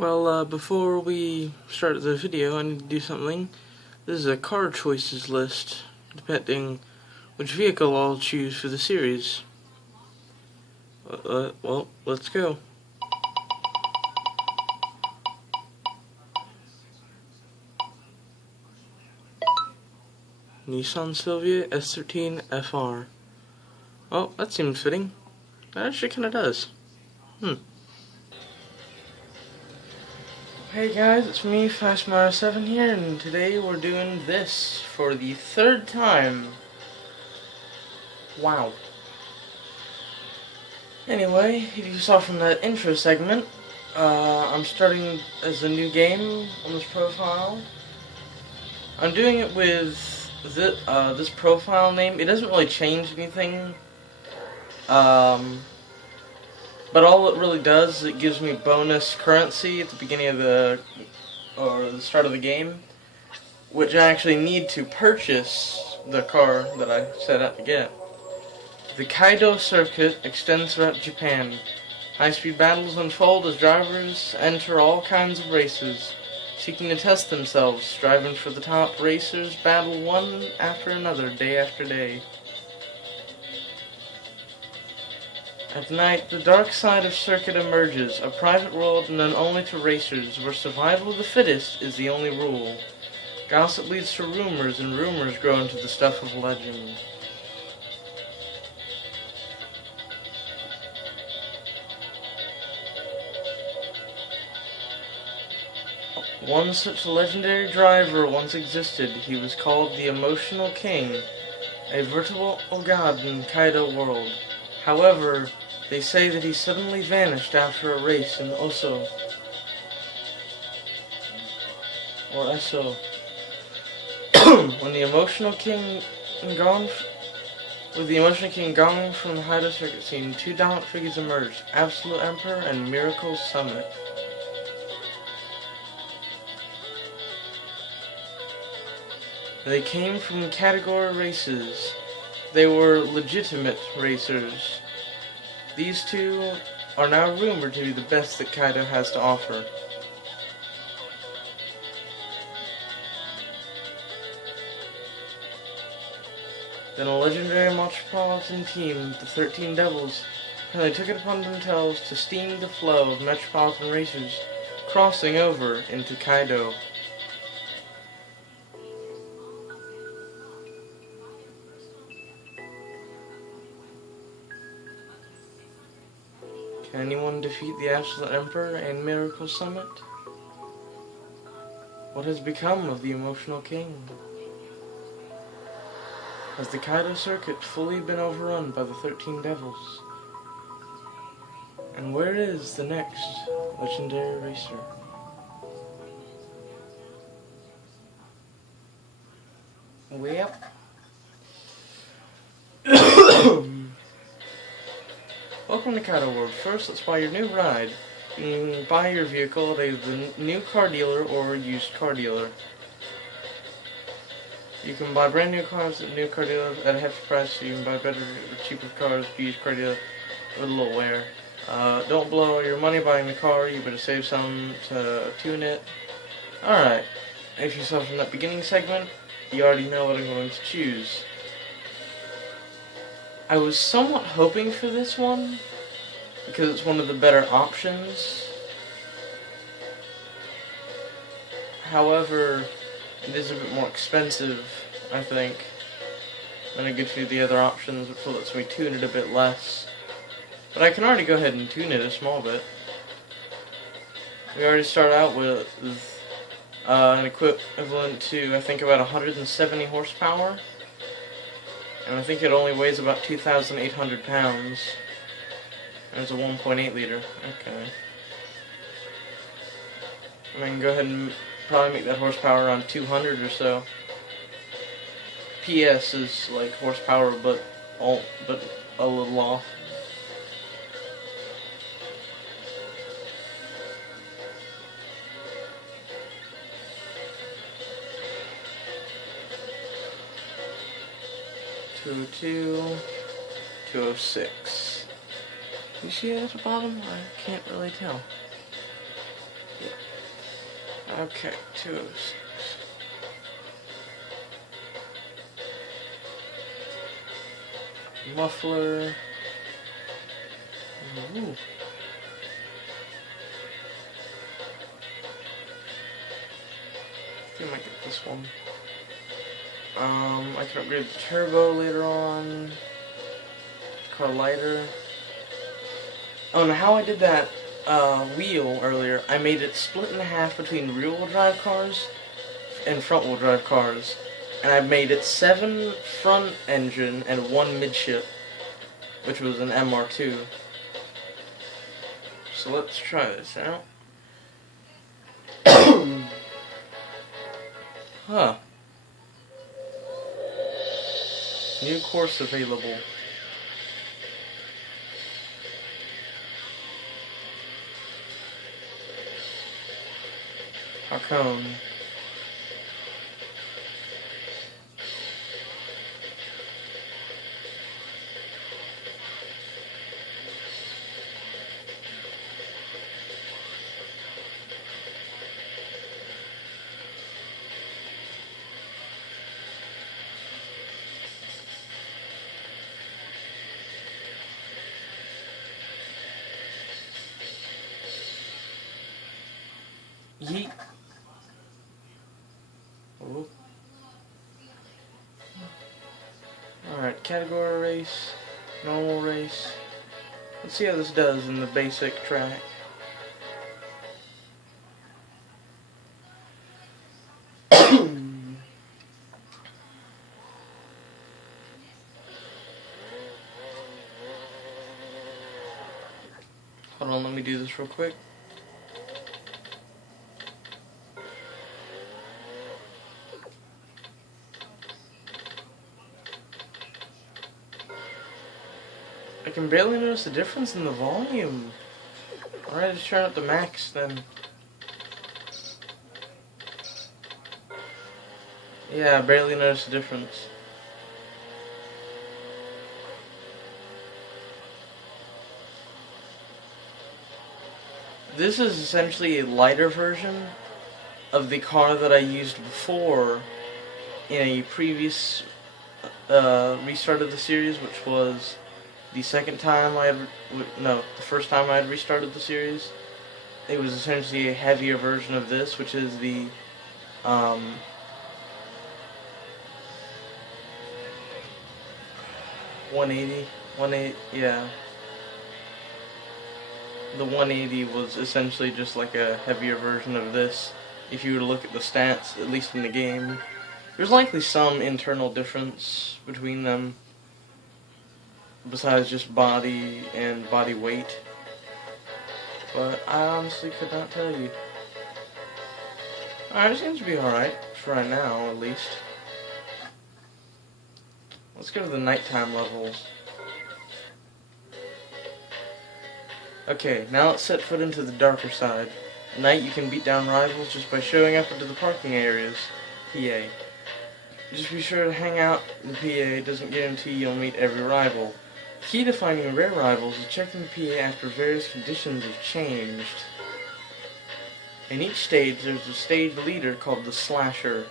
Before we start the video, I need to do something. This is a car choices list, depending which vehicle I'll choose for the series. Well, let's go. Nissan Silvia S13 FR. Oh, that seems fitting. That actually kinda does. Hey guys, it's me, FastMara7 here, and today we're doing this for the third time. Wow. Anyway, if you saw from that intro segment, I'm starting as a new game on this profile. I'm doing it with this profile name. It doesn't really change anything. But all it really does is it gives me bonus currency at the beginning of the start of the game, which I actually need to purchase the car that I set out to get. The Kaido circuit extends throughout Japan. High-speed battles unfold as drivers enter all kinds of races, seeking to test themselves. Striving for the top, racers battle one after another, day after day. At night, the dark side of Circuit emerges, a private world known only to racers, where survival of the fittest is the only rule. Gossip leads to rumors, and rumors grow into the stuff of legend. One such legendary driver once existed. He was called the Emotional King, a veritable god in Kaido world. However, they say that he suddenly vanished after a race in Oso. Or Eso. With the Emotional King gone from the Kaido circuit scene, two dominant figures emerged: Absolute Emperor and Miracle Summit. They came from category races. They were legitimate racers. These two are now rumored to be the best that Kaido has to offer. Then a legendary metropolitan team, the 13 Devils, they took it upon themselves to stem the flow of metropolitan racers crossing over into Kaido. Can anyone defeat the Absolute Emperor and Miracle Summit? What has become of the Emotional King? Has the Kaido circuit fully been overrun by the 13 Devils? And where is the next legendary racer? Well, welcome to Kaido World. First, let's buy your new ride. You can buy your vehicle at either the new car dealer or a used car dealer. You can buy brand new cars at new car dealers at a hefty price. You can buy better or cheaper cars at used car dealers with a little wear. Don't blow all your money buying the car. You better save some to tune it. Alright, if you saw from that beginning segment, you already know what I'm going to choose. I was somewhat hoping for this one, because it's one of the better options. However, it is a bit more expensive, I think, than a good few of the other options, which lets me tune it a bit less. But I can already go ahead and tune it a small bit. We already start out with an equivalent to, I think, about 170 horsepower. And I think it only weighs about 2,800 pounds. And it's a 1.8 liter. Okay. I can go ahead and probably make that horsepower around 200 or so. PS is like horsepower, but a little off. $202, $206. You see it at the bottom? I can't really tell. Okay, 206. Muffler. Ooh. I think I might get this one. I can upgrade the turbo later on. Car lighter. Oh, and how I did that wheel earlier, I made it split in half between rear-wheel drive cars and front-wheel drive cars. And I made it 7 front engine and 1 midship, which was an MR2. So let's try this out. Huh. New course available. How come? Yeet. Oh. Alright, category race, normal race. Let's see how this does in the basic track. Hold on, let me do this real quick. I can barely notice the difference in the volume. Alright, just turn up the max then. Yeah, I barely noticed the difference. This is essentially a lighter version of the car that I used before in a previous restart of the series, which was the second time I had, no, the first time I had restarted the series. It was essentially a heavier version of this, which is the 180, yeah. The 180 was essentially just like a heavier version of this. If you were to look at the stats, at least in the game, there's likely some internal difference between them, besides just body and body weight. But I honestly could not tell you. Alright, it seems to be alright, for right now, at least. Let's go to the nighttime levels. Okay, now let's set foot into the darker side. At night you can beat down rivals just by showing up into the parking areas. PA. Just be sure to hang out in the PA. It doesn't guarantee you'll meet every rival. The key to finding rare rivals is checking the PA after various conditions have changed. In each stage, there's a stage leader called the Slasher.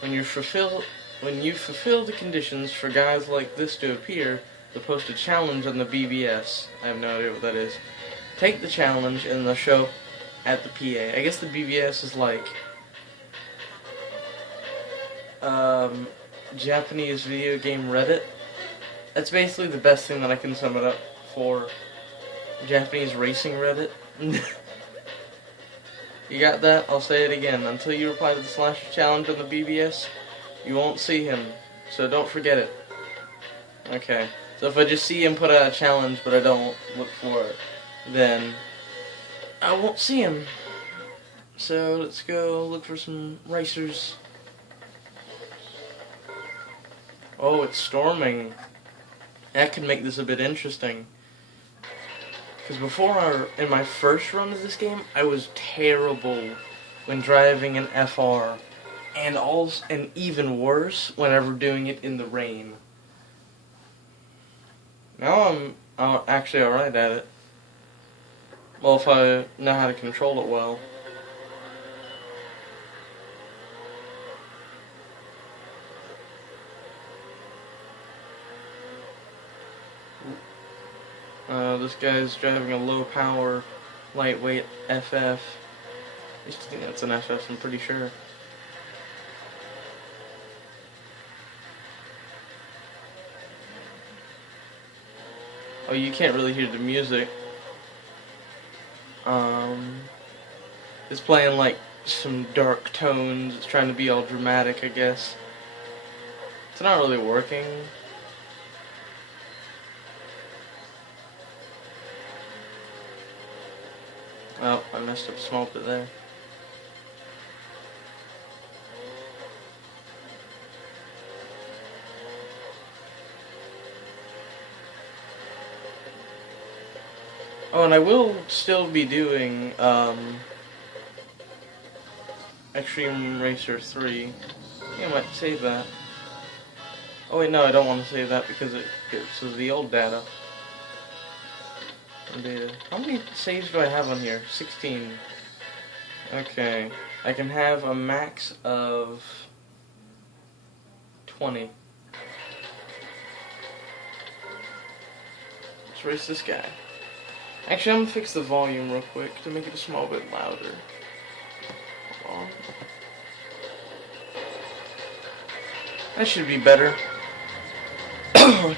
When you fulfill the conditions for guys like this to appear, they'll post a challenge on the BBS. I have no idea what that is. Take the challenge and they'll show up at the PA. I guess the BBS is like Japanese video game Reddit. That's basically the best thing that I can sum it up for. Japanese racing Reddit. You got that? I'll say it again. Until you reply to the Slasher challenge on the BBS, you won't see him. So don't forget it. Okay. So if I just see him put out a challenge but I don't look for it, then I won't see him. So let's go look for some racers. Oh, it's storming. That could make this a bit interesting. Because before, in my first run of this game, I was terrible when driving an FR. And even worse whenever doing it in the rain. Now I'm actually alright at it. Well, if I know how to control it well. This guy's driving a low power, lightweight FF. I used to think that's an FF, I'm pretty sure. Oh, you can't really hear the music. It's playing like some dark tones. It's trying to be all dramatic, I guess. It's not really working. Oh, I messed up a small bit there. Oh, and I will still be doing Xtreme Racer 3. Yeah, I might save that. Oh wait, no, I don't want to save that because it gets the old data. How many saves do I have on here? 16. Okay. I can have a max of 20. Let's race this guy. Actually, I'm gonna fix the volume real quick to make it a small bit louder. Hold on. That should be better.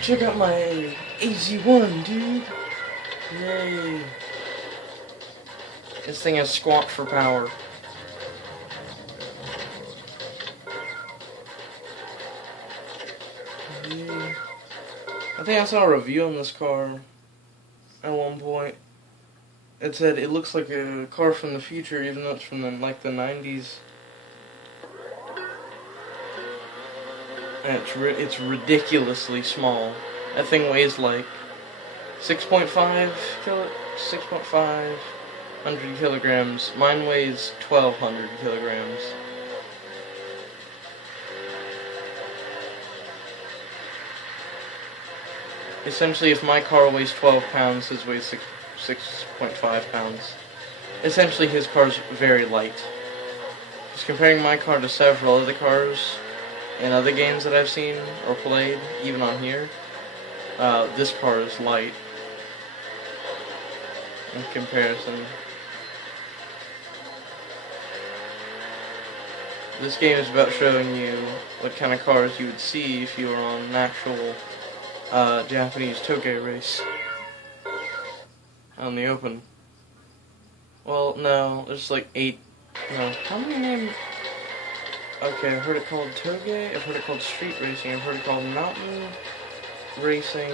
Check out my AZ1, dude. Yay. This thing has squat for power. Yeah. I think I saw a review on this car at one point. It said it looks like a car from the future, even though it's from the 90s. And it's ridiculously small. That thing weighs like 6.5 kilograms. Mine weighs 1,200 kilograms. Essentially, if my car weighs 12 pounds, his weighs 6.5 pounds. Essentially, his car's very light. Just comparing my car to several other cars in other games that I've seen or played, even on here, this car is light in comparison. This game is about showing you what kind of cars you would see if you were on an actual Japanese toge race on the open. Well, no, there's like 8. No, how many names? Okay, I've heard it called toge, I've heard it called street racing, I've heard it called mountain racing.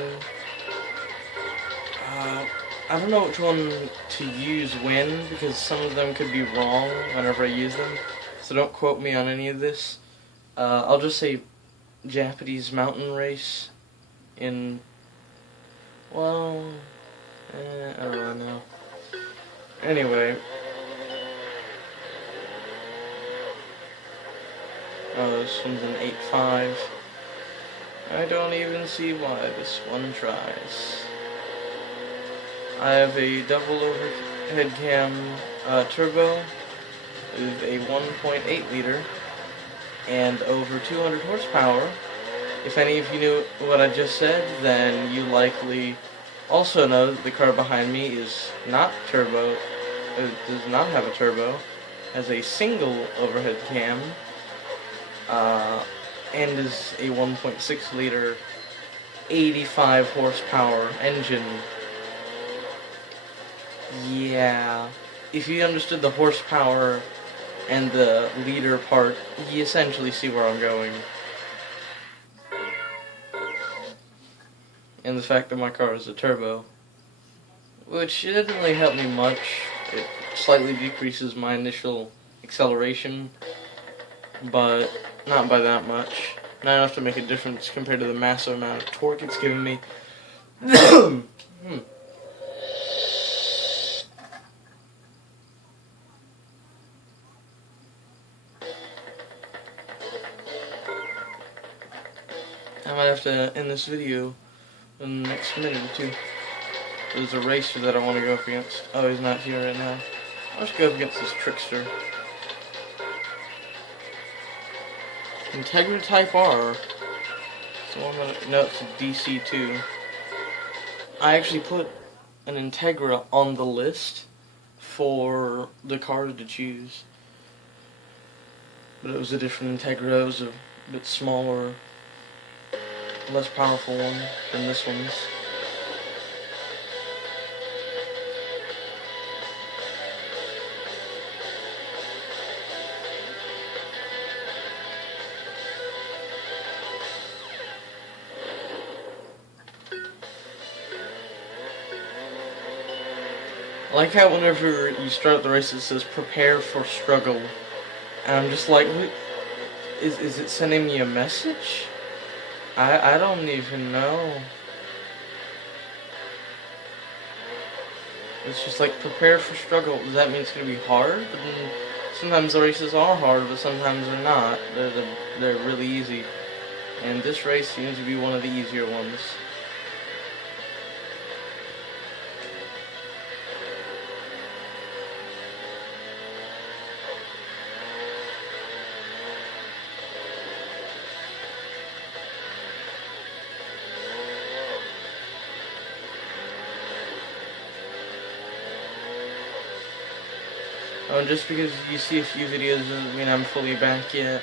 I don't know which one to use when, because some of them could be wrong whenever I use them, so don't quote me on any of this. I'll just say Japanese mountain race in, well, I don't really know. Anyway. Oh, this one's an 8.5. I don't even see why this one tries. I have a double overhead cam turbo with a 1.8 liter and over 200 horsepower. If any of you knew what I just said, then you likely also know that the car behind me is not turbo. It does not have a turbo. Has a single overhead cam. And is a 1.6 liter 85 horsepower engine. Yeah, if you understood the horsepower and the liter part, you essentially see where I'm going. And the fact that my car is a turbo, which it doesn't really help me much. It slightly decreases my initial acceleration, but not by that much. Not enough to make a difference compared to the massive amount of torque it's giving me. I might have to end this video in the next minute or two. There's a racer that I want to go up against. Oh, he's not here right now. I'll just go up against this trickster. Integra Type R. It's the one that, no, it's a DC2. I actually put an Integra on the list for the cars to choose. But it was a different Integra. It was a bit smaller, less powerful one than this one's. I like how whenever you start the race it says prepare for struggle, and I'm just like, is it sending me a message? I don't even know. It's just like prepare for struggle. Does that mean it's gonna be hard? But then sometimes the races are hard, but sometimes they're not. They're really easy, and this race seems to be one of the easier ones. Oh, and just because you see a few videos doesn't mean I'm fully back yet.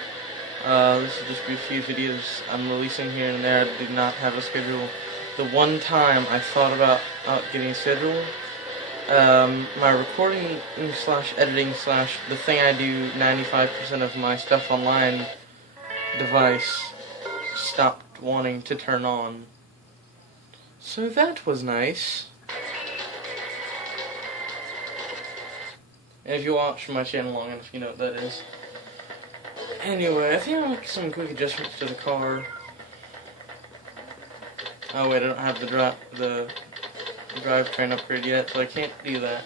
This will just be a few videos I'm releasing here and there. I did not have a schedule. The one time I thought about getting a schedule, my recording slash editing slash the thing I do 95% of my stuff online device stopped wanting to turn on. So that was nice. And if you watch my channel long enough, you know what that is. Anyway, I think I'll make some quick adjustments to the car. Oh wait, I don't have the drivetrain upgrade yet, so I can't do that.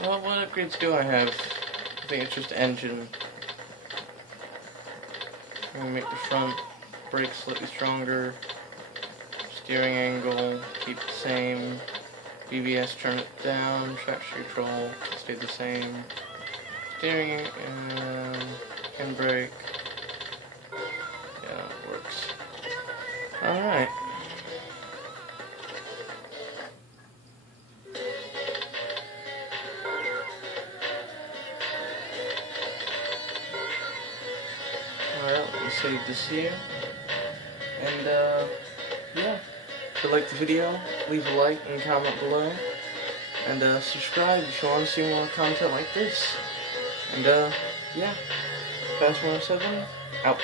Well, what upgrades do I have? I think it's just engine. I'm gonna make the front brake slightly stronger. Steering angle, keep the same. BBS, turn it down. Traction control, stay the same. Steering, handbrake. Yeah, it works. Alright. Alright, let me save this here. And, yeah. If you liked the video, leave a like and comment below. And subscribe if you want to see more content like this. And yeah, Fast 107, out.